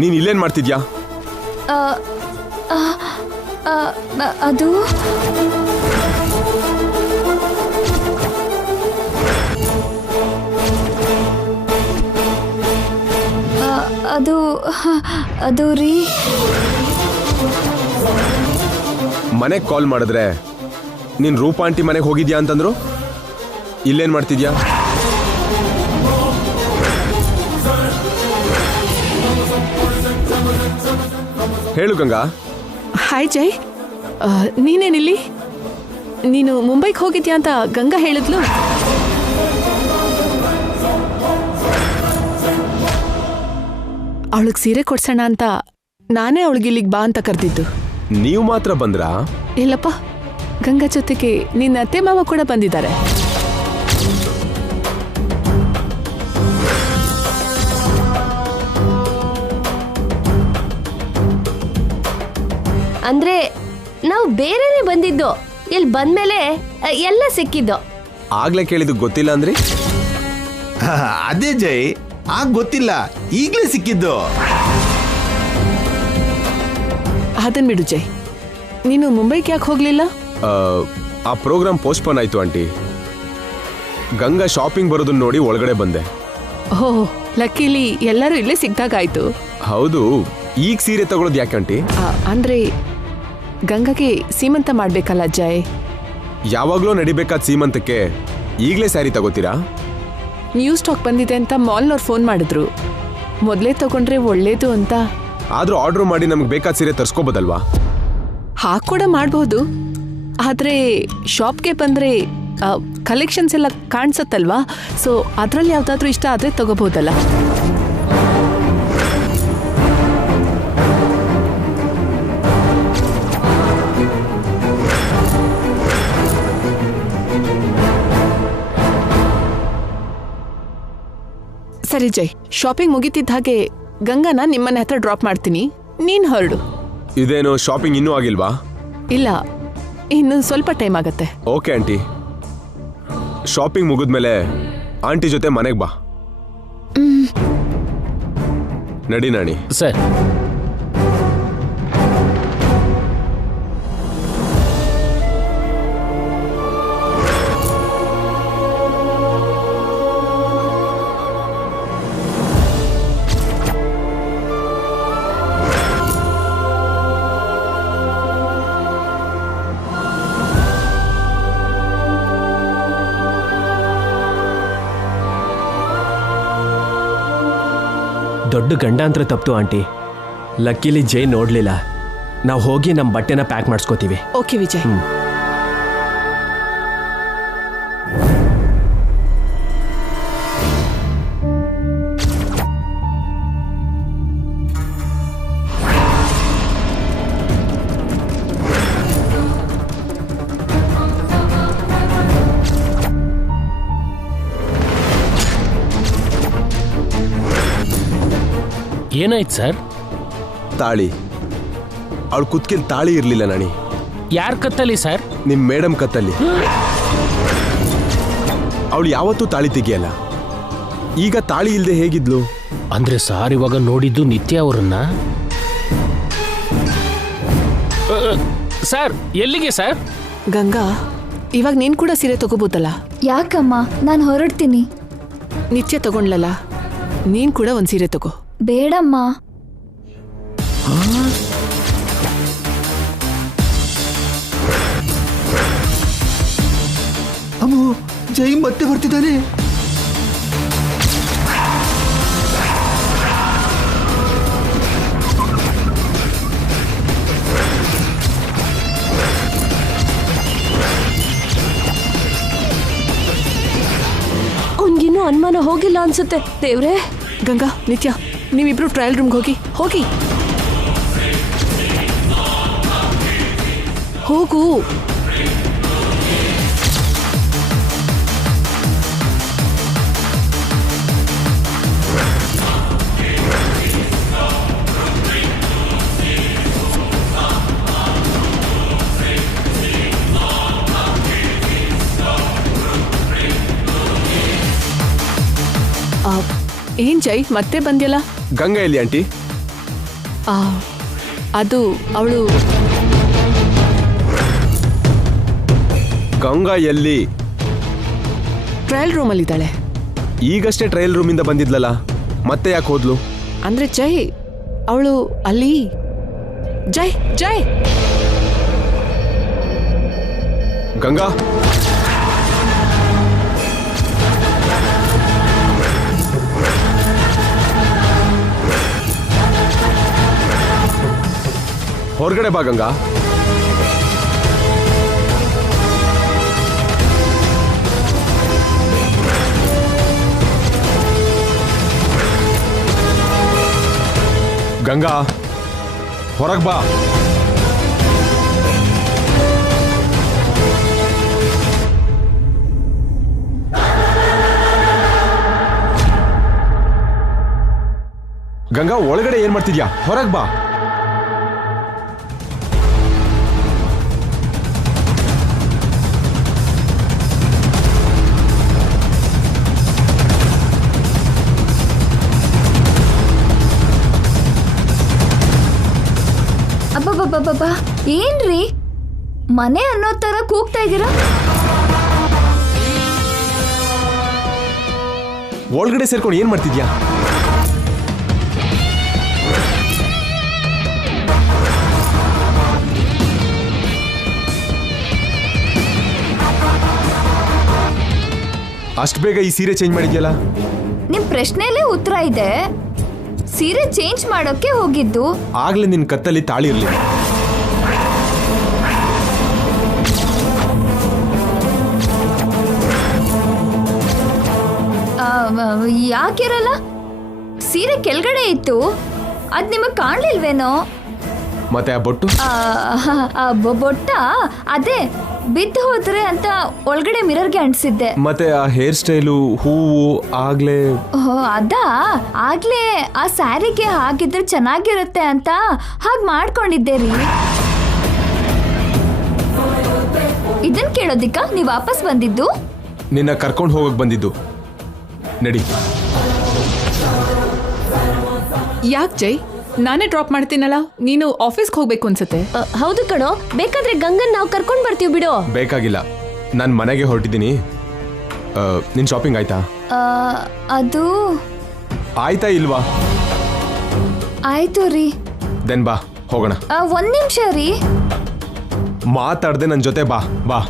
ನೀನ್ ಇಲ್ಲೇನ್ ಮಾಡ್ತಿದ್ಯಾ? ಅದು ಅದು ಅದು ರೀ, ಮನೆಗೆ ಕಾಲ್ ಮಾಡಿದ್ರೆ ನೀನ್ ರೂಪಾ ಆಂಟಿ ಮನೆಗೆ ಹೋಗಿದ್ಯಾ ಅಂತಂದ್ರು. ಇಲ್ಲೇನ್ ಮಾಡ್ತಿದ್ಯಾ? ಹೇಳು ಗಂಗಾ. ಹಾಯ್ ಜೈ, ನೀನೇನಿಲ್ಲಿ? ನೀನು ಮುಂಬೈಗೆ ಹೋಗಿದ್ಯಾ ಅಂತ ಗಂಗಾ ಹೇಳಿದ್ಲು. ಅವಳಿಗೆ ಸೀರೆ ಕೊಡ್ಸೋಣ ಅಂತ ನಾನೇ ಅವಳಿಗೆ ಇಲ್ಲಿಗೆ ಬಾ ಅಂತ ಕರೆದಿದ್ದು. ನೀವು ಮಾತ್ರ ಬಂದ್ರಾ? ಇಲ್ಲಪ್ಪ, ಗಂಗಾ ಜೊತೆಗೆ ನಿನ್ನ ಅತ್ತೆ ಮಾವ ಕೂಡ ಬಂದಿದ್ದಾರೆ. ಅಂದ್ರೆ ನಾವು ಬೇರೆನೆ ಬಂದಿದ್ದು, ಇಲ್ಲಿ ಬಂದ್ಮೇಲೆ ಎಲ್ಲ ಸಿಕ್ಕಿದ್ದು. ಆಗ್ಲೇ ಕೇಳಿದ್ದು ಗೊತ್ತಿಲ್ಲ ಅಂದ್ರಿ? ಅದೇ ಜೈ, ಆಗ ಗೊತ್ತಿಲ್ಲ, ಈಗ್ಲೇ ಸಿಕ್ಕಿದ್ದು. ಅದನ್ ಬಿಡು ಜೈ, ನೀನು ಮುಂಬೈಗೆ ಯಾಕೆ ಹೋಗ್ಲಿಲ್ಲ? ಆ ಪ್ರೋಗ್ರಾಮ್ ಪೋಸ್ಟ್ಪೋನ್ ಆಯ್ತು ಆಂಟಿ. ಗಂಗಾ ಶಾಪಿಂಗ್ ಬರೋದನ್ನ ನೋಡಿ ಒಳಗಡೆ ಬಂದೆ. ಓಹ್, ಲಕ್ಕಿಲಿ ಎಲ್ಲರೂ ಇಲ್ಲೇ ಸಿಕ್ದಾಗಾಯ್ತು. ಹೌದು, ಈಗ ಸೀರೆ ತಗೊಳ್ಳೋದು ಯಾಕೆ ಆಂಟಿ? ಅಂದ್ರೆ ಗಂಗಾಗೆ ಸೀಮಂತ ಮಾಡ್ಬೇಕಲ್ಲ ಜೈ. ಯಾವಾಗ್ಲೂ ನಡಿಬೇಕಾದ ಸೀಮಂತಕ್ಕೆ ಈಗಲೇ ಸ್ಯಾರಿ ತಗೋತೀರಾ? ನ್ಯೂ ಸ್ಟಾಕ್ ಬಂದಿದೆ ಅಂತ ಮಾಲ್ನವ್ರು ಫೋನ್ ಮಾಡಿದ್ರು. ಮೊದಲೇ ತಗೊಂಡ್ರೆ ಒಳ್ಳೇದು ಅಂತ. ಆದ್ರೂ ಆರ್ಡರ್ ಮಾಡಿ ನಮ್ಗೆ ಬೇಕಾದ ಸೀರೆ ತರ್ಸ್ಕೋಬೋದಲ್ವಾ? ಹಾಗೆ ಕೂಡ ಮಾಡ್ಬೋದು, ಆದ್ರೆ ಶಾಪ್ಗೆ ಬಂದ್ರೆ ಕಲೆಕ್ಷನ್ಸ್ ಎಲ್ಲ ಕಾಣಿಸತ್ತಲ್ವಾ. ಸೊ ಅದ್ರಲ್ಲಿ ಯಾವ್ದಾದ್ರು ಇಷ್ಟ ಆದ್ರೆ ತಗೋಬಹುದಲ್ಲ. ಸರಿ ಜೈ, ಶಾಪಿಂಗ್ ಮುಗಿತಿದ್ದ ಹಾಗೆ ಗಂಗಾನ ನಿಮ್ಮನೆ ಹತ್ರ ಡ್ರಾಪ್ ಮಾಡ್ತೀನಿ, ನೀನ್ ಹೊರಡು. ಇದೇನು ಶಾಪಿಂಗ್ ಇನ್ನೂ ಆಗಿಲ್ವಾ? ಇಲ್ಲ, ಇನ್ನು ಸ್ವಲ್ಪ ಟೈಮ್ ಆಗತ್ತೆ. ಓಕೆ ಆಂಟಿ, ಶಾಪಿಂಗ್ ಮುಗಿದ್ಮೇಲೆ ಆಂಟಿ ಜೊತೆ ಮನೆಗೆ ಬಾ. ನಡಿ ನಾಣಿ. ಸರ್, ದೊಡ್ಡ ಗಂಡಾಂತರ ತಪ್ತು ಆಂಟಿ. ಲಕ್ಕಿಲಿ ಜೈ ನೋಡ್ಲಿಲ್ಲ. ನಾವು ಹೋಗಿ ನಮ್ಮ ಬಟ್ಟೆನ ಪ್ಯಾಕ್ ಮಾಡಿಸ್ಕೋತೀವಿ. ಓಕೆ ವಿಜಯ್. ಏನಾಯ್ತು ಸರ್? ತಾಳಿ, ಅವಳು ಕುತ್ಕಿಲ್ ತಾಳಿ ಇರ್ಲಿಲ್ಲ ನಾಣಿ. ಯಾರ ಕತ್ತಲ್ಲಿ ಸರ್? ನಿಮ್ ಮೇಡಮ್ ಕತ್ತಲ್ಲಿ. ಅವಳು ಯಾವತ್ತೂ ತಾಳಿ ತೆಗಿಯಲ್ಲ. ಈಗ ತಾಳಿ ಇಲ್ದೆ ಹೇಗಿದ್ಲು? ಅಂದ್ರೆ ಸಾರ್ ಇವಾಗ ನೋಡಿದ್ದು ನಿತ್ಯ ಅವರನ್ನ? ಸರ್, ಎಲ್ಲಿಗೆ ಸರ್? ಗಂಗಾ, ಇವಾಗ ನೀನ್ ಕೂಡ ಸೀರೆ ತಗೋಬೋದಲ್ಲ? ಯಾಕಮ್ಮ, ನಾನು ಹೊರಡ್ತೀನಿ. ನಿತ್ಯ ತಗೊಂಡ್ಲಲ್ಲ, ನೀನ್ ಕೂಡ ಒಂದ್ ಸೀರೆ ತಗೋ. ಬೇಡಮ್ಮ. ಅಮ್ಮೋ, ಜೈ ಮತ್ತೆ ಬರ್ತಿದ್ದಾನೆ. ಅವನ್ಗಿನ್ನೂ ಅನುಮಾನ ಹೋಗಿಲ್ಲ ಅನ್ಸುತ್ತೆ. ದೇವ್ರೆ. ಗಂಗಾ, ನಿತ್ಯ, ನೀವಿಬ್ರು ಟ್ರಯಲ್ ರೂಮ್ಗೆ ಹೋಗಿ ಹೋಗಿ ಹೋಗು. ಏನ್ ಜೈ, ಮತ್ತೆ ಬಂದ್ಯಲ್ಲ? ಗಂಗಾ ಎಲ್ಲಿ ಆಂಟಿ? ಅದು ಅವಳು ಗಂಗಾ ಎಲ್ಲಿ? ಟ್ರಯಲ್ ರೂಮಲ್ಲಿದ್ದಾಳೆ. ಈಗಷ್ಟೇ ಟ್ರಯಲ್ ರೂಮಿಂದ ಬಂದಿದ್ಲಲ್ಲ, ಮತ್ತೆ ಯಾಕೆ ಹೋದ್ಲು? ಅಂದ್ರೆ ಜೈ ಅವಳು ಅಲ್ಲಿ. ಜೈ ಜೈ ಗಂಗಾ, ಹೊರಗಡೆ ಬಾ ಗಂಗಾ. ಗಂಗಾ, ಹೊರಗೆ ಬಾ. ಗಂಗಾ, ಒಳಗಡೆ ಏನ್ ಮಾಡ್ತಿದ್ಯಾ? ಹೊರಗೆ ಬಾ. ಅಬ್ಬಬ್ಬಬ್ಬಬ್ಬಾ, ಏನ್ರಿ ಮನೆ ಅನ್ನೋ ತರ ಕೂಗ್ತಾ ಇದ್ದೀರಾ? ಒಳಗಡೆ ಸೇರ್ಕೊಂಡು ಏನ್ ಮಾಡ್ತಿದ್ಯಾ? ಅಷ್ಟು ಬೇಗ ಈ ಸೀರೆ ಚೇಂಜ್ ಮಾಡಿದ್ಯಲ್ಲ? ನಿಮ್ ಪ್ರಶ್ನೆಯಲ್ಲೇ ಉತ್ತರ ಇದೆ. ಸೀರೆ ಚೇಂಜ್ ಮಾಡೋಕೆ ಹೋಗಿದ್ದು. ಆಗ್ಲೇ ನಿನ್ ಕತ್ತಲ್ಲಿ ತಾಳಿ ಇರ್ಲಿ. ಯಾಕಿರಲ್ಲ? ಸೀರೆ ಕೆಳಗಡೆ ಇತ್ತು, ಅದ್ ನಿಮಗ್ ಕಾಣ್ಲಿಲ್ವೇನೋ? ಮತ್ತೆ ಆ ಬೊಟ್ಟು? ಬೊಟ್ಟ ಅದೇ ಬಿದ್ದು ಹೋದ್ರೆ ಅಂತ ಒಳಗಡೆ ಮಿರರ್ಗೆ ಅಂಟಿಸಿದ್ದೆ. ಮತ್ತೆ ಆ ಹೇರ್ ಸ್ಟೈಲು, ಹೂವು ಆಗ್ಲೇ ಅದಾ? ಆಗ್ಲೇ ಆ ಸ್ಯಾರಿಗೆ ಹಾಕಿದ್ರೆ ಚೆನ್ನಾಗಿರುತ್ತೆ ಅಂತ ಹಾಗೆ ಮಾಡ್ಕೊಂಡಿದ್ದೆ ರೀ. ಇದನ್ ಕೇಳೋದಿಕ್ಕ ನೀವ್ ವಾಪಸ್ ಬಂದಿದ್ದು? ನಿನ್ನ ಕರ್ಕೊಂಡು ಹೋಗಕ್ ಬಂದಿದ್ದು. ನಡಿ. ಯಾಕೆ ಜೈ? ನಾನೇ ಡ್ರಾಪ್ ಮಾಡ್ತೀನಲ್ಲ, ನೀನು ಆಫೀಸ್ಗೆ ಹೋಗ್ಬೇಕು ಅನ್ಸುತ್ತೆ. ಹೌದು ಕಣೋ, ಬೇಕಾದ್ರೆ ಗಂಗನ್ ನಾವು ಕರ್ಕೊಂಡ್ ಬರ್ತೀವಿ ಬಿಡು. ಬೇಕಾಗಿಲ್ಲ, ನಾನು ಮನೆಗೆ ಹೊರಟಿದ್ದೀನಿ. ನಿನ್ ಶಾಪಿಂಗ್ ಆಯ್ತಾ? ಅದು ಆಯ್ತಾ ಇಲ್ವಾ? ಆಯ್ತು ರೀ. ದೆನ್ ಬಾ ಹೋಗೋಣ. ಒಂದ್ ನಿಮಿಷ ರೀ. ಮಾತಾಡ್ದೆ ನನ್ನ ಜೊತೆ ಬಾ ಬಾ.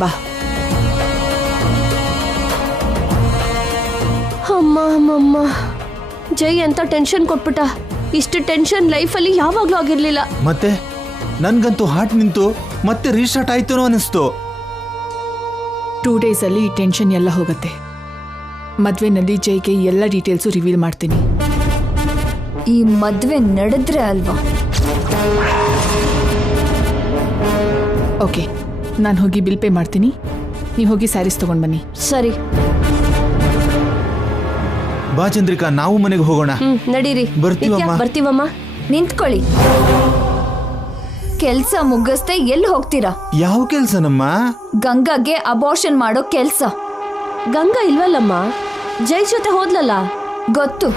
ಬಾ. ಅಮ್ಮ, ಜೈ ಅಂತ ಟೆನ್ಷನ್ ಕೊಟ್ಬಿಟ್ಟ. ಇಷ್ಟು ಟೆನ್ಷನ್ ಲೈಫಲ್ಲಿ ಯಾವಾಗ್ಲೂ ಆಗಿರ್ಲಿಲ್ಲ. ಮತ್ತೆ ನನ್ಗಂತೂ ಹಾರ್ಟ್ ನಿಂತು ಮತ್ತೆ ರೀಸ್ಟಾರ್ಟ್ ಆಯ್ತೇನೋ ಅನಿಸ್ತು. 2 days ಅಲ್ಲಿ ಈ ಟೆನ್ಷನ್ ಎಲ್ಲ ಹೋಗುತ್ತೆ. ಮದ್ವೆನಲ್ಲಿ ಜೈಗೆ ಎಲ್ಲ ಡೀಟೇಲ್ಸು ರಿವೀಲ್ ಮಾಡ್ತೀನಿ. ಈ ಮದ್ವೆ ನಡೆದ್ರೆ ಅಲ್ವಾ? ಓಕೆ, ನಾನು ಹೋಗಿ ಬಿಲ್ ಪೇ ಮಾಡ್ತೀನಿ, ನೀವು ಹೋಗಿ ಸ್ಯಾರೀಸ್ ತಗೊಂಡ್ ಬನ್ನಿ. ಸರಿ. ಬಾ ಚಂದ್ರಿಕಾ, ನಾವು ಮನೆಗೆ ಹೋಗೋಣ. ನಡೀರಿ. ಬರ್ತೀವಮ್ಮ. ಬರ್ತೀವಮ್ಮ. ನಿಂತ್ಕೊಳ್ಳಿ. ಕೆಲ್ಸ ಮುಗಿಸ್ದೆ ಎಲ್ಲಿ ಹೋಗ್ತೀರಾ? ಯಾವ ಕೆಲ್ಸನಮ್ಮ? ಗಂಗಾಗೆ ಅಬೋರ್ಷನ್ ಮಾಡೋ ಕೆಲ್ಸ. ಗಂಗಾ ಇಲ್ವಲ್ಲಮ್ಮ, ಜೈ ಜೊತೆ ಹೋದ್ಲಲ್ಲ. ಗೊತ್ತು.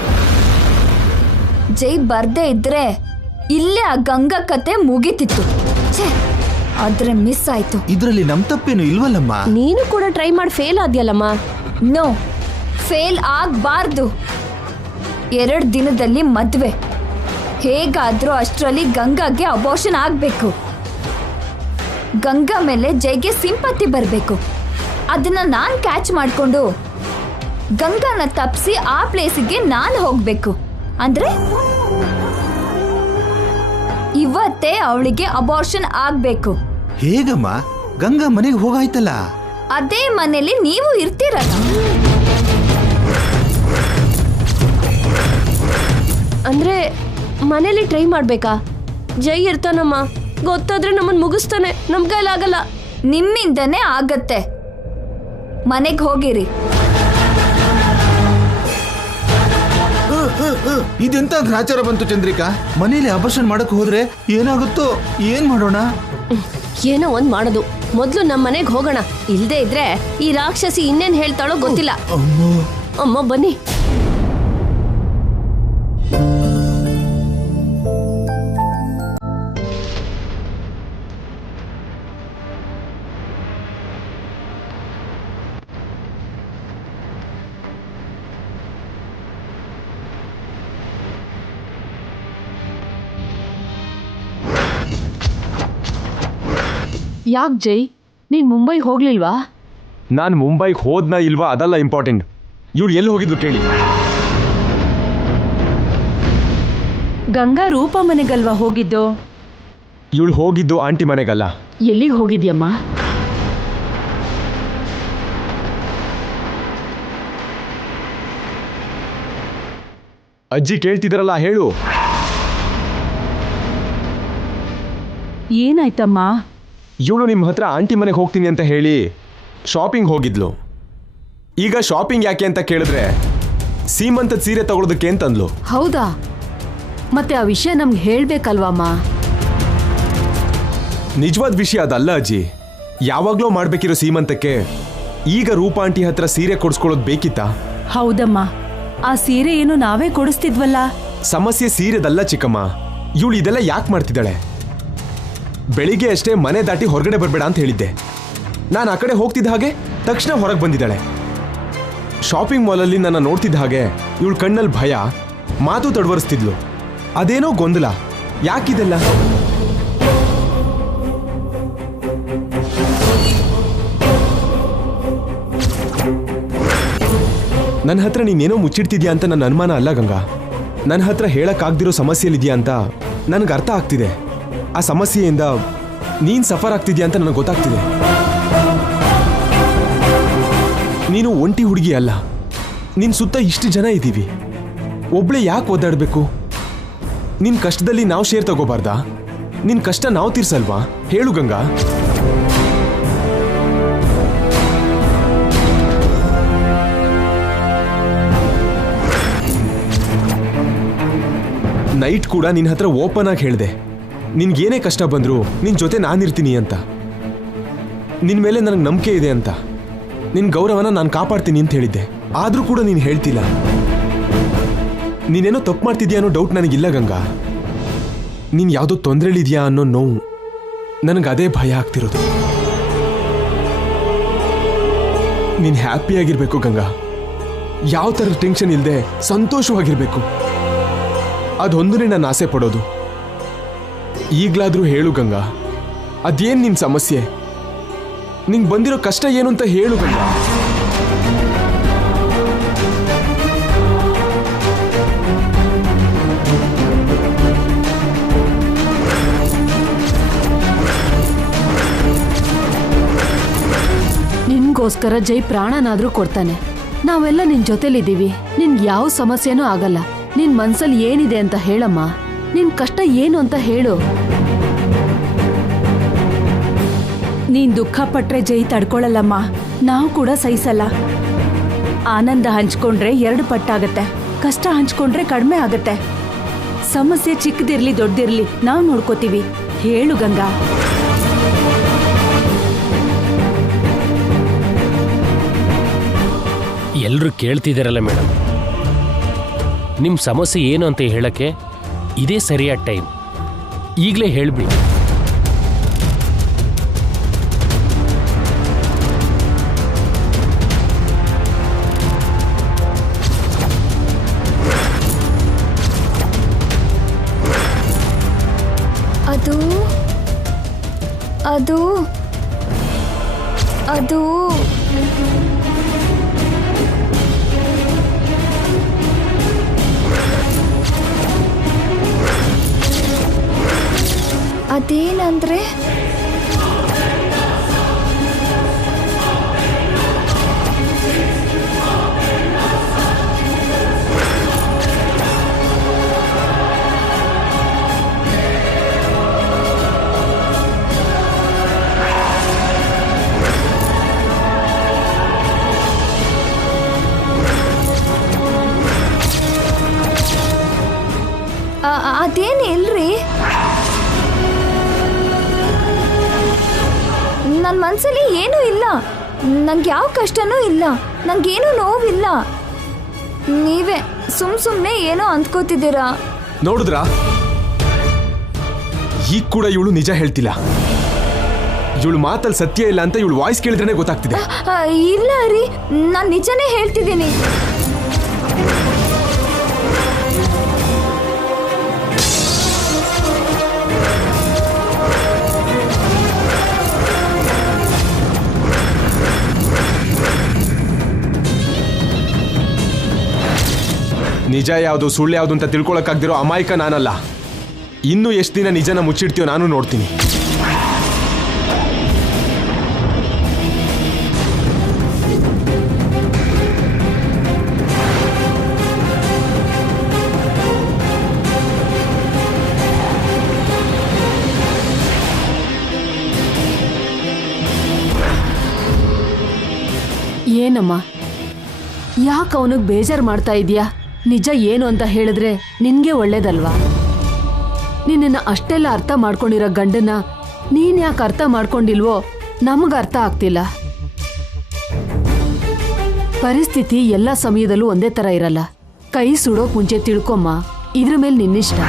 ಜೈ ಬರ್ದೇ ಇದ್ರೆ ಇಲ್ಲೇ ಆ ಗಂಗಾ ಕತೆ ಮುಗಿತಿತ್ತು. ಆದ್ರೆ ಮಿಸ್ ಆಯ್ತು. ಇದ್ರಲ್ಲಿ ನಮ್ ತಪ್ಪೇನು ಇಲ್ವಲ್ಲಮ್ಮ. ನೀನು ಕೂಡ ಟ್ರೈ ಮಾಡಿ ಫೇಲ್ ಆದ್ಯಲ್ಲಮ್ಮ. ನೋ, ಫೇಲ್ ಆಗ್ಬಾರ್ದು. 2 ದಿನದಲ್ಲಿ ಮದ್ವೆ. ಹೇಗಾದ್ರೂ ಅಷ್ಟರಲ್ಲಿ ಗಂಗಾಗೆ ಅಬೋರ್ಷನ್ ಆಗ್ಬೇಕು. ಗಂಗಾ ಮೇಲೆ ಜೈಗೆ ಸಿಂಪತಿ ಬರಬೇಕು. ಅದನ್ನ ನಾನ್ ಕ್ಯಾಚ್ ಮಾಡ್ಕೊಂಡು ಗಂಗಾನ ತಪ್ಪಿಸಿ ಆ ಪ್ಲೇಸಿಗೆ ನಾನು ಹೋಗ್ಬೇಕು. ಅಂದ್ರೆ ಇವತ್ತೇ ಅವಳಿಗೆ ಅಬೋರ್ಷನ್ ಆಗ್ಬೇಕು. ಹೇಗಮ್ಮ? ಗಂಗಾ ಮನೆಗೆ ಹೋಗಾಯ್ತಲ್ಲ. ಅದೇ ಮನೇಲಿ ನೀವು ಇರ್ತೀರಲ್ಲ. ಅಂದ್ರೆ ಮನೇಲಿ ಟ್ರೈ ಮಾಡ್ಬೇಕಾ? ಜೈ ಇರ್ತಾನಮ್ಮ, ಗೊತ್ತಾದ್ರೆ ನಮ್ಮನ್ ಮುಗಿಸ್ತಾನೆ. ನಮ್ ಕೈಲಾಗಲ್ಲ. ನಿಮ್ಮಿಂದನೇ ಆಗತ್ತೆ. ಮನೆಗೆ ಹೋಗಿರಿ. ಇದೆಂತ ಗ್ರಾಚಾರ ಬಂತು ಚಂದ್ರಿಕಾ? ಮನೇಲಿ ಅಬರ್ಷನ್ ಮಾಡಕ್ ಹೋದ್ರೆ ಏನಾಗುತ್ತೋ, ಏನ್ ಮಾಡೋಣ? ಏನೋ ಒಂದ್ ಮಾಡೋದು. ಮೊದ್ಲು ನಮ್ ಮನೆಗ್ ಹೋಗೋಣ. ಇಲ್ದೇ ಇದ್ರೆ ಈ ರಾಕ್ಷಸಿ ಇನ್ನೇನ್ ಹೇಳ್ತಾಳೋ ಗೊತ್ತಿಲ್ಲ. ಅಮ್ಮ ಬನ್ನಿ. ಯಾಕೆ ಜೈ, ನೀನ್ ಮುಂಬೈ ಹೋಗ್ಲಿಲ್ವಾ? ನಾನು ಮುಂಬೈಗೆ ಹೋದ್ನಾ ಇಲ್ವಾ ಅದಲ್ಲ ಇಂಪಾರ್ಟೆಂಟ್. ಇವಳು ಎಲ್ಲಿ ಹೋಗಿದ್ಲು ಕೇಳಿ. ಗಂಗಾ ರೂಪ ಮನೆಗಲ್ವಾ ಹೋಗಿದ್ದು? ಇವಳು ಹೋಗಿದ್ದು ಆಂಟಿ ಮನೆಗಲ್ಲ. ಎಲ್ಲಿಗೆ ಹೋಗಿದ್ಯಮ್ಮ? ಅಜ್ಜಿ ಕೇಳ್ತಿದ್ರಲ್ಲ, ಹೇಳು. ಏನಾಯ್ತಮ್ಮ? ಇವಳು ನಿಮ್ಮ ಹತ್ರ ಆಂಟಿ ಮನೆಗೆ ಹೋಗ್ತೀನಿ ಅಂತ ಹೇಳಿ ಶಾಪಿಂಗ್ ಹೋಗಿದ್ಲು. ಈಗ ಶಾಪಿಂಗ್ ಯಾಕೆ ಅಂತ ಕೇಳಿದ್ರೆ ಸೀಮಂತದ ಸೀರೆ ತಗೊಳ್ಳೋದಕ್ಕೆ ಅಂತಂದ್ಲು. ಹೌದಾ? ಮತ್ತೆ ಆ ವಿಷಯ ನಮ್ಗೆ ಹೇಳ್ಬೇಕಲ್ವಮ್ಮ? ನಿಜವಾದ ವಿಷಯ ಅದಲ್ಲ ಅಜ್ಜಿ. ಯಾವಾಗ್ಲೋ ಮಾಡ್ಬೇಕಿರೋ ಸೀಮಂತಕ್ಕೆ ಈಗ ರೂಪ ಆಂಟಿ ಹತ್ರ ಸೀರೆ ಕೊಡಿಸ್ಕೊಳ್ಳೋದು ಬೇಕಿತ್ತಾ? ಹೌದಮ್ಮ, ಆ ಸೀರೆ ಏನು ನಾವೇ ಕೊಡಿಸ್ತಿದ್ವಲ್ಲ. ಸಮಸ್ಯೆ ಸೀರೆದಲ್ಲ ಚಿಕ್ಕಮ್ಮ. ಇವಳು ಇದೆಲ್ಲ ಯಾಕೆ ಮಾಡ್ತಿದ್ದಾಳೆ? ಬೆಳಿಗ್ಗೆ ಅಷ್ಟೇ ಮನೆ ದಾಟಿ ಹೊರಗಡೆ ಬರಬೇಡ ಅಂತ ಹೇಳಿದ್ದೆ. ನಾನು ಆ ಕಡೆ ಹೋಗ್ತಿದ್ದ ಹಾಗೆ ತಕ್ಷಣ ಹೊರಗೆ ಬಂದಿದ್ದಾಳೆ. ಶಾಪಿಂಗ್ ಮಾಲಲ್ಲಿ ನನ್ನ ನೋಡ್ತಿದ್ದ ಹಾಗೆ ಇವಳು ಕಣ್ಣಲ್ಲಿ ಭಯ, ಮಾತು ತಡವರಿಸ್ತಿದ್ಲು. ಅದೇನೋ ಗೊಂದಲ. ಯಾಕಿದೆಲ್ಲ? ನನ್ನ ಹತ್ರ ನೀನೇನೋ ಮುಚ್ಚಿಡ್ತಿದ್ಯಾ ಅಂತ ನನ್ನ ಅನುಮಾನ ಅಲ್ಲ ಗಂಗಾ. ನನ್ನ ಹತ್ರ ಹೇಳಕ್ಕಾಗ್ದಿರೋ ಸಮಸ್ಯೆಲಿದ್ಯಾ ಅಂತ ನನಗೆ ಅರ್ಥ ಆಗ್ತಿದೆ. ಆ ಸಮಸ್ಯೆಯಿಂದ ನೀನ್ ಸಫರ್ ಆಗ್ತಿದ್ಯಾ ಅಂತ ನನಗೆ ಗೊತ್ತಾಗ್ತಿದೆ. ನೀನು ಒಂಟಿ ಹುಡುಗಿ ಅಲ್ಲ. ನಿನ್ ಸುತ್ತ ಇಷ್ಟು ಜನ ಇದ್ದೀವಿ. ಒಬ್ಳೆ ಯಾಕೆ ಒದ್ದಾಡಬೇಕು? ನಿನ್ ಕಷ್ಟದಲ್ಲಿ ನಾವು ಶೇರ್ ತಗೋಬಾರ್ದಾ? ನಿನ್ ಕಷ್ಟ ನಾವು ತೀರ್ಸಲ್ವಾ? ಹೇಳು ಗಂಗಾ. ನೈಟ್ ಕೂಡ ನಿನ್ನ ಹತ್ರ ಓಪನ್ ಆಗಿ ಹೇಳಿದೆ, ನಿನ್ಗೇನೇ ಕಷ್ಟ ಬಂದ್ರು ನಿನ್ ಜೊತೆ ನಾನಿರ್ತೀನಿ ಅಂತ. ನಿನ್ ಮೇಲೆ ನನಗೆ ನಂಬಿಕೆ ಇದೆ ಅಂತ, ನಿನ್ ಗೌರವನ ನಾನು ಕಾಪಾಡ್ತೀನಿ ಅಂತ ಹೇಳಿದ್ದೆ. ಆದ್ರೂ ಕೂಡ ನೀನು ಹೇಳ್ತಿಲ್ಲ. ನೀನೇನೋ ತಪ್ಪು ಮಾಡ್ತಿದ್ಯಾ ಅನ್ನೋ ಡೌಟ್ ನನಗಿಲ್ಲ ಗಂಗಾ. ನೀನ್ ಯಾವುದೋ ತೊಂದರೆಲಿದ್ಯಾ ಅನ್ನೋ ನೋವು ನನಗೆ ಅದೇ ಭಯ ಆಗ್ತಿರೋದು. ನೀನ್ ಹ್ಯಾಪಿಯಾಗಿರ್ಬೇಕು ಗಂಗಾ. ಯಾವ ಥರದ ಟೆನ್ಷನ್ ಇಲ್ಲದೆ ಸಂತೋಷವಾಗಿರ್ಬೇಕು. ಅದೊಂದನೇ ನಾನು ಆಸೆ ಪಡೋದು. ಈಗ್ಲಾದ್ರೂ ಹೇಳು ಗಂಗಾ, ಅದೇನ್ ನಿನ್ ಸಮಸ್ಯೆ? ನಿಂಗೆ ಬಂದಿರೋ ಕಷ್ಟ ಏನು ಅಂತ ಹೇಳು ಗಂಗಾ. ನಿನ್ಗೋಸ್ಕರ ಜೈ ಪ್ರಾಣನಾದ್ರೂ ಕೊಡ್ತಾನೆ. ನಾವೆಲ್ಲ ನಿನ್ ಜೊತೆಲಿದ್ದೀವಿ. ನಿನ್ಗೆ ಯಾವ ಸಮಸ್ಯೆನೂ ಆಗಲ್ಲ. ನಿನ್ ಮನ್ಸಲ್ಲಿ ಏನಿದೆ ಅಂತ ಹೇಳಮ್ಮ. ನಿನ್ ಕಷ್ಟ ಏನು ಅಂತ ಹೇಳು. ನೀನ್ ದುಃಖ ಪಟ್ರೆ ಜೈ ತಡ್ಕೊಳಲ್ಲಮ್ಮ. ನಾವು ಕೂಡ ಸಹಿಸಲ್ಲ. ಆನಂದ ಹಂಚ್ಕೊಂಡ್ರೆ 2 ಪಟ್ಟಾಗತ್ತೆ, ಕಷ್ಟ ಹಂಚ್ಕೊಂಡ್ರೆ ಕಡಿಮೆ ಆಗತ್ತೆ. ಸಮಸ್ಯೆ ಚಿಕ್ಕದಿರ್ಲಿ ದೊಡ್ಡದಿರ್ಲಿ ನಾವು ನೋಡ್ಕೋತೀವಿ. ಹೇಳು ಗಂಗಾ. ಎಲ್ಲರೂ ಕೇಳ್ತಿದ್ದಾರಲ್ಲ ಮೇಡಮ್, ನಿಮ್ಮ ಸಮಸ್ಯೆ ಏನು ಅಂತ ಹೇಳಕ್ಕೆ ಇದೇ ಸರಿಯಾದ ಟೈಮ್. ಈಗಲೇ ಹೇಳ್ಬಿಡಿ. ಅದು ಅದು ಅದು ಅದೇನಂದ್ರೆ ನನ್ನ ಮನ್ಸಲ್ಲಿ ಏನೂ ಇಲ್ಲ. ನಂಗೆ ಯಾವ ಕಷ್ಟನೂ ಇಲ್ಲ, ನಂಗೇನು ನೋವಿಲ್ಲ. ನೀವೇ ಸುಮ್ಮನೆ ಏನೋ ಅಂದ್ಕೋತಿದ್ದೀರಾ. ನೋಡಿದ್ರಾ, ಈಗ ಕೂಡ ಇವಳು ನಿಜ ಹೇಳ್ತಿಲ್ಲ. ಇವಳು ಮಾತಲ್ಲಿ ಸತ್ಯ ಇಲ್ಲ ಅಂತ ಇವಳು ವಾಯ್ಸ್ ಕೇಳಿದ್ರೆ ಗೊತ್ತಾಗ್ತಿದೆ. ಇಲ್ಲ ರೀ, ನಾನು ನಿಜನೇ ಹೇಳ್ತಿದ್ದೀನಿ. ನಿಜ ಯಾವುದು ಸುಳ್ಳು ಯಾವುದು ಅಂತ ತಿಳ್ಕೊಳಕ್ಕಾಗ್ದಿರೋ ಅಮಾಯಕ ನಾನಲ್ಲ. ಇನ್ನೂ ಎಷ್ಟು ದಿನ ನಿಜನ ಮುಚ್ಚಿಡ್ತೀಯೋ ನಾನು ನೋಡ್ತೀನಿ. ಏನಮ್ಮ, ಯಾಕೆ ಅವನಿಗೆ ಬೇಜಾರು ಮಾಡ್ತಾ ಇದೀಯಾ? ನಿಜ ಏನು ಅಂತ ಹೇಳಿದ್ರೆ ನಿನ್ಗೆ ಒಳ್ಳೇದಲ್ವಾ? ನಿನ್ನನ್ನು ಅಷ್ಟೆಲ್ಲ ಅರ್ಥ ಮಾಡ್ಕೊಂಡಿರೋ ಗಂಡನ ನೀನ್ ಯಾಕೆ ಅರ್ಥ ಮಾಡ್ಕೊಂಡಿಲ್ವೋ ನಮ್ಗೆ ಅರ್ಥ ಆಗ್ತಿಲ್ಲ. ಪರಿಸ್ಥಿತಿ ಎಲ್ಲ ಸಮಯದಲ್ಲೂ ಒಂದೇ ಥರ ಇರಲ್ಲ. ಕೈ ಸುಡೋಕ್ ಮುಂಚೆ ತಿಳ್ಕೊಮ್ಮ, ಇದ್ರ ಮೇಲೆ ನಿನ್ನಿಷ್ಟ.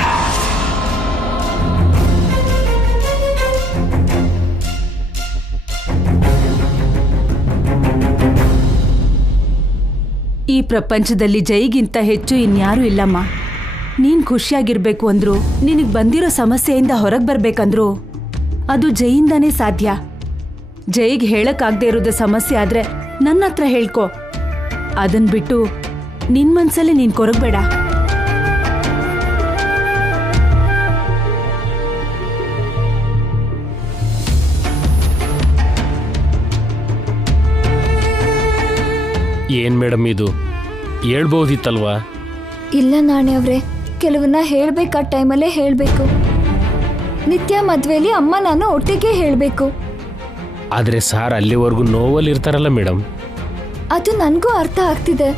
ಈ ಪ್ರಪಂಚದಲ್ಲಿ ಜೈಗಿಂತ ಹೆಚ್ಚು ಇನ್ಯಾರೂ ಇಲ್ಲಮ್ಮ. ನೀನ್ ಖುಷಿಯಾಗಿರ್ಬೇಕು ಅಂದ್ರು, ನಿನಗೆ ಬಂದಿರೋ ಸಮಸ್ಯೆಯಿಂದ ಹೊರಗೆ ಬರ್ಬೇಕಂದ್ರು ಅದು ಜೈಯಿಂದಾನೇ ಸಾಧ್ಯ. ಜೈಗೆ ಹೇಳಕ್ಕಾಗದೆ ಇರೋದು ಸಮಸ್ಯೆ ಆದ್ರೆ ನನ್ನ ಹತ್ರ ಹೇಳ್ಕೊ. ಅದನ್ ಬಿಟ್ಟು ನಿನ್ ಮನ್ಸಲ್ಲಿ ನೀನ್ ಕೊರಗಬೇಡ. ಏನ್ ಮೇಡಮ್ ಇದು, ಹೇಳ್ಬೋದಿತ್ತಲ್ವಾ? ಇಲ್ಲ ನಾಣಿ ಅವ್ರೆ, ಕೆಲವನ್ನ ಹೇಳ್ಬೇಕಾದ ಟೈಮಲ್ಲೇ ಹೇಳಬೇಕು. ನಿತ್ಯ ಮದ್ವೆಲಿ ಅಮ್ಮ ನಾನು ಒಟ್ಟಿಗೆ ಹೇಳಬೇಕು. ಆದ್ರೆ ಸಾರ್ ಅಲ್ಲಿವರೆಗೂ ನೋವಲ್ಲಿ ಇರ್ತಾರಲ್ಲ ಮೇಡಮ್. ಅದು ನನಗೂ ಅರ್ಥ ಆಗ್ತಿದೆ,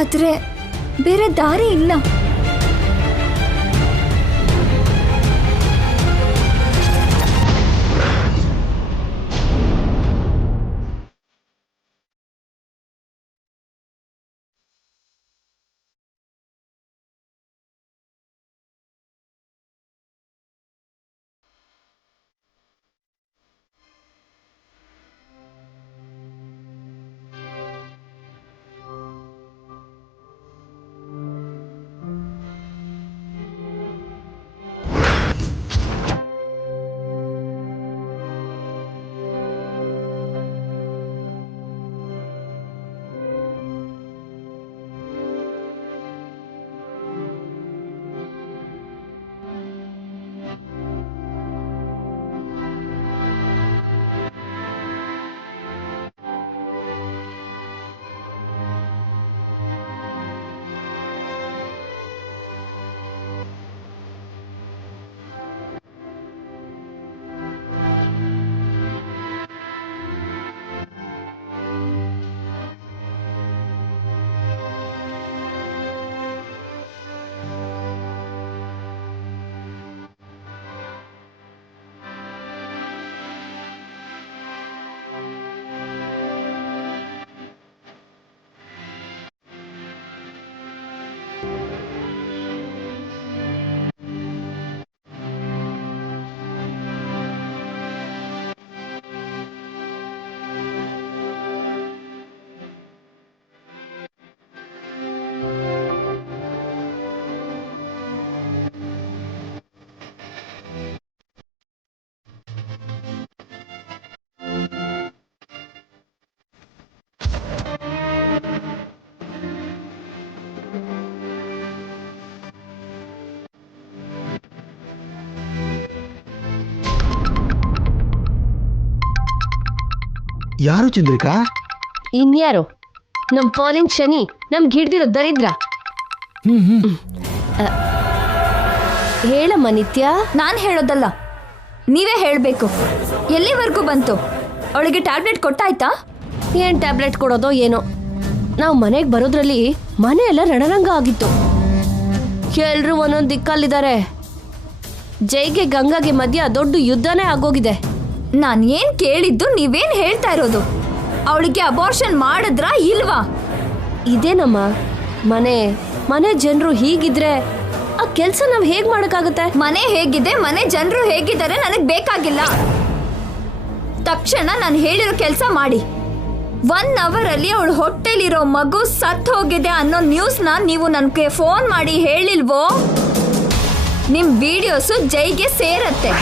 ಆದ್ರೆ ಬೇರೆ ದಾರಿ ಇಲ್ಲ. ಯಾರು ಚಂದ್ರಿಕಾ? ಇನ್ಯಾರು? ನಮ್ ಫಾಲಿನ್ ಶನಿ ನಮ್ಗೆ ಹಿಡ್ದಿರೋ ದರಿದ್ರ. ಹೇಳಮ್ಮ ನಿತ್ಯ. ನಾನು ಹೇಳೋದಲ್ಲ, ನೀವೇ ಹೇಳಬೇಕು. ಎಲ್ಲಿವರೆಗೂ ಬಂತು? ಅವಳಿಗೆ ಟ್ಯಾಬ್ಲೆಟ್ ಕೊಟ್ಟಾಯ್ತಾ? ಏನ್ ಟ್ಯಾಬ್ಲೆಟ್ ಕೊಡೋದೋ ಏನೋ. ನಾವು ಮನೆಗೆ ಬರೋದ್ರಲ್ಲಿ ಮನೆ ಎಲ್ಲ ರಣರಂಗ ಆಗಿತ್ತು. ಎಲ್ರು ಒಂದೊಂದು ದಿಕ್ಕಲ್ಲಿದ್ದಾರೆ. ಜೈಗೆ ಗಂಗಾಗೆ ಮಧ್ಯ ದೊಡ್ಡ ಯುದ್ಧನೇ ಆಗೋಗಿದೆ. ನಾನು ಏನ್ ಕೇಳಿದ್ದು ನೀವೇನ್ ಹೇಳ್ತಾ ಇರೋದು? ಅವಳಿಗೆ ಅಬಾರ್ಷನ್ ಮಾಡಿದ್ರಾ ಇಲ್ವಾ? ಇದೇನಮ್ಮ ಮನೆ ಜನರು ಹೀಗಿದ್ರೆ ಆ ಕೆಲಸ ನಾವು ಹೇಗ್ ಮಾಡಕ್ಕಾಗತ್ತೆ? ಮನೆ ಹೇಗಿದೆ, ಮನೆ ಜನರು ಹೇಗಿದ್ದಾರೆ ನನಗೆ ಬೇಕಾಗಿಲ್ಲ. ತಕ್ಷಣ ನಾನು ಹೇಳಿರೋ ಕೆಲಸ ಮಾಡಿ. 1 hour ಅಲ್ಲಿ ಅವಳು ಹೊಟ್ಟೆಲಿರೋ ಮಗು ಸತ್ ಹೋಗಿದೆ ಅನ್ನೋ ನ್ಯೂಸ್ನ ನೀವು ನನಗೆ ಫೋನ್ ಮಾಡಿ ಹೇಳಿಲ್ವೋ, ನಿಮ್ ವಿಡಿಯೋಸು ಜೈಗೆ ಸೇರತ್ತೆ.